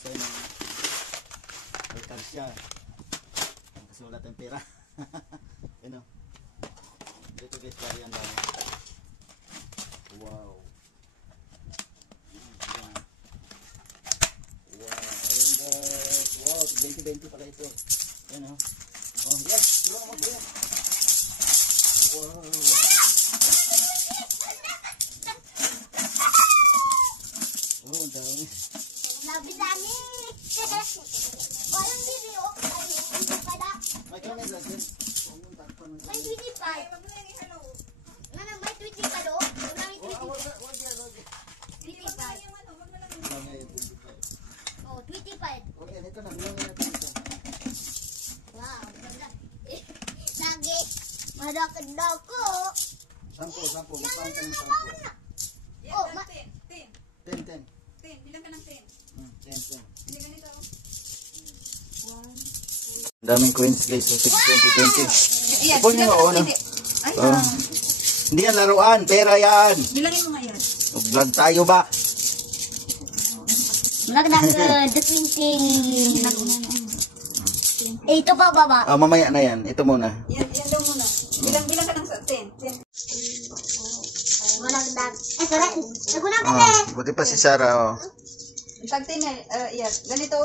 Basta yung may card siya. Kasulat ang pera. Yun o. Dito guys, pari ang dami. Wow. Wow. Ayun guys. Wow. 20-20 pala ito. Yun o. Oh yes. Tulungan mo kuya. Wow. Oh, ang dami. Dami. Walang video. May kamay lagi. May 25. May 25 pa do? May 25. 25. Oh, 25. Okay, ito na. Bilang natin ito. Wow, ganda. Lagi. Madako. 10. Magkaunt ka ng 10. Oh, 10. Bilang ka ng 10. 10. Hindi ganito. Daming coins guys. So, 2020. Ayan, Ipon nyo ako na. Ay, Hindi yan laruan. Pera yan. bilangin mo nga yan. Vlog tayo ba? Magdagdag the printing. Ito pa baba. Mamaya na yan. Ito muna. Yan daw muna. Bilang ka ng 10. Magdagdag. Sorry. Nagulang ka na. Buti pa si Sarah. Tag 10 yan. Yan. Ganito.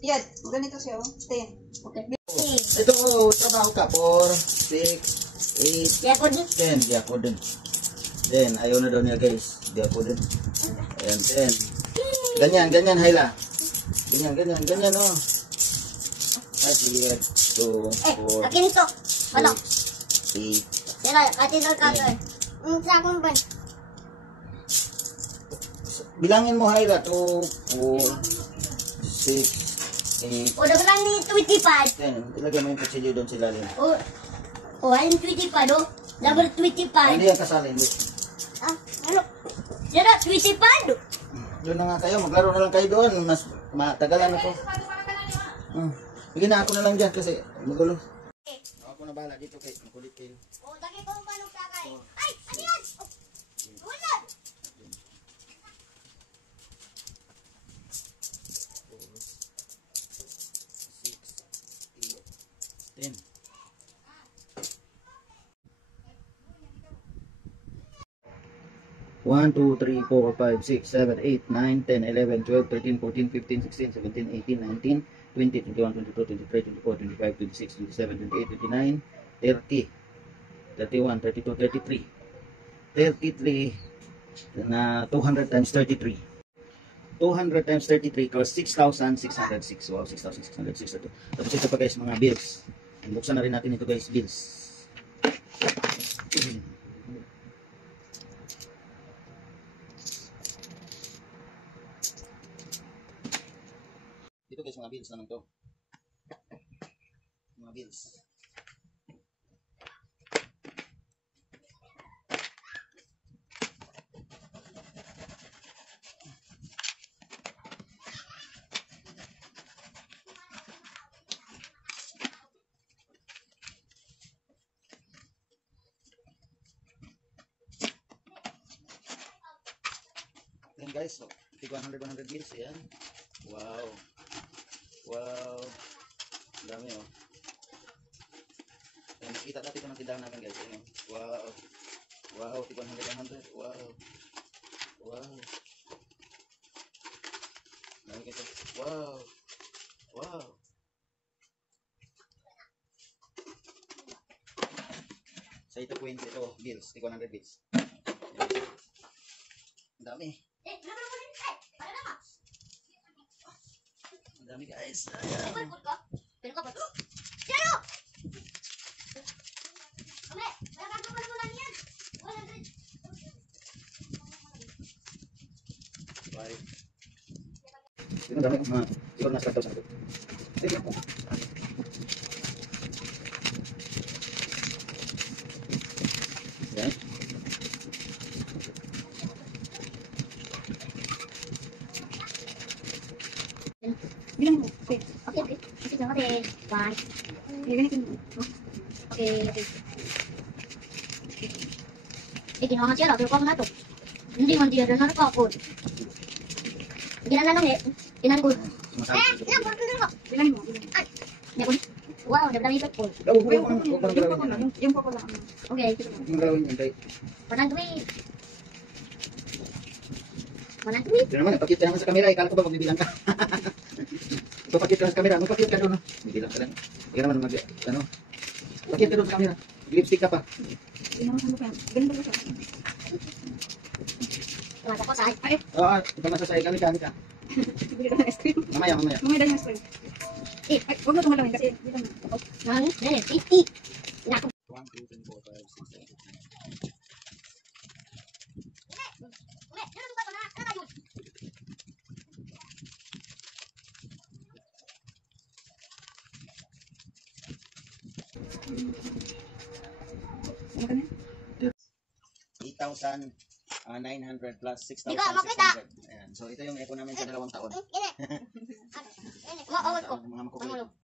Yan. Ganito siya. 10. Okay. Ito, trabaho ka. 4, 6, 8, Kaya ko din. 10. Di ako din. 10. Ayaw na daw niya guys. Di ako din. Ayan, 10. Ganyan, Hayla. Ganyan, oh. 5, 2, 4, Akin ito. Wala. 8. Pero, atin lang ka. Sa akong ban. Bilangin mo, Hayla. 2, 4, 6, 8, O, naglang ni 25. 10. Ilagay mo yung kutsilyo doon sila rin. O, ayun 25, o. Number 25. Hindi yan kasali. Hindi. Ano? Yan na, 25. Doon na nga kayo. Maglaro na lang kayo doon. Mas matagalan ako. Sige na, ako na lang dyan kasi magulo. Ako na bahala dito kay makulit kayo. O, dagi ko ang panong kakay. Ay, ano yan? Wala. 10. One, 2, 3, 4, 5, 6, 7, 8, 9, 10, 11, 12, 13, 14, 15, 16, 17, 18, 19, 20, 21, 22, 23, 24, 25, 26, 27, 28, 29, 30, 31, 32, 33, 33 na 200 times 33. 200 times 33 equals 6,606. Wow, 6,606 ito. Tapos ito pa guys, mga bills. Buksan na rin natin ito guys, bills. Dito guys, mga bills naman to. Mga bills. Yan guys, so, 100 bills, yan. Wow. Wow. Ang dami oh. Yan, nakita natin ito ng tindahan namin guys. Yan, wow. Wow, 100. Wow. Wow. Dami ito. Wow. Wow. Sa ito coins, ito bills, 100 bills. Ang dami. Ang dami guys. Ayan. Bye. Ang dami. Siguro nasa 5,000 ito. Sige po. Ayan. Bilang mo. Okay. Sige, okay. Bye. Ganito mo. Okay. Kinuha siya, pero kung na to. Hindi man diya na nakakapod. Hindi na lang eh. Tingnan ko. Masabi ko. Ilang po dito. Bilangin mo. Hindi ako. Wow, dami ko. Yung poko lang. Yung poko lang. Okay. Yung galawin yun, kay. 100. 100. Ito naman, nagpakit ka naman sa camera. Ikala ko ba magbibilang ka? Ipapakit ka sa camera. Magpakit ka doon. No? Bibilang ka lang. Hindi ka naman mag... Ano? Pakit ka doon sa camera. Lipstick ka pa. Ganito ko siya. Tumasa ko sa Ay, Oo, ito masasay. Gamit ka, gamit ka. bili ka ng ice cream. Mamaya, mamaya. Mamaya dahil yung ice cream. Eh, Ay, huwag mo itong halawin kasi dito na. Nang, 50. Nako. 1, 2, 3, 4, 5, 6, 7, 8. Ano ka na? 8,900 plus Di ko makita. 6,600. Ayan. So, ito yung eco namin sa 2 taon. Ini. Ini. Mauot ko. Mga makukulit. Pangulo.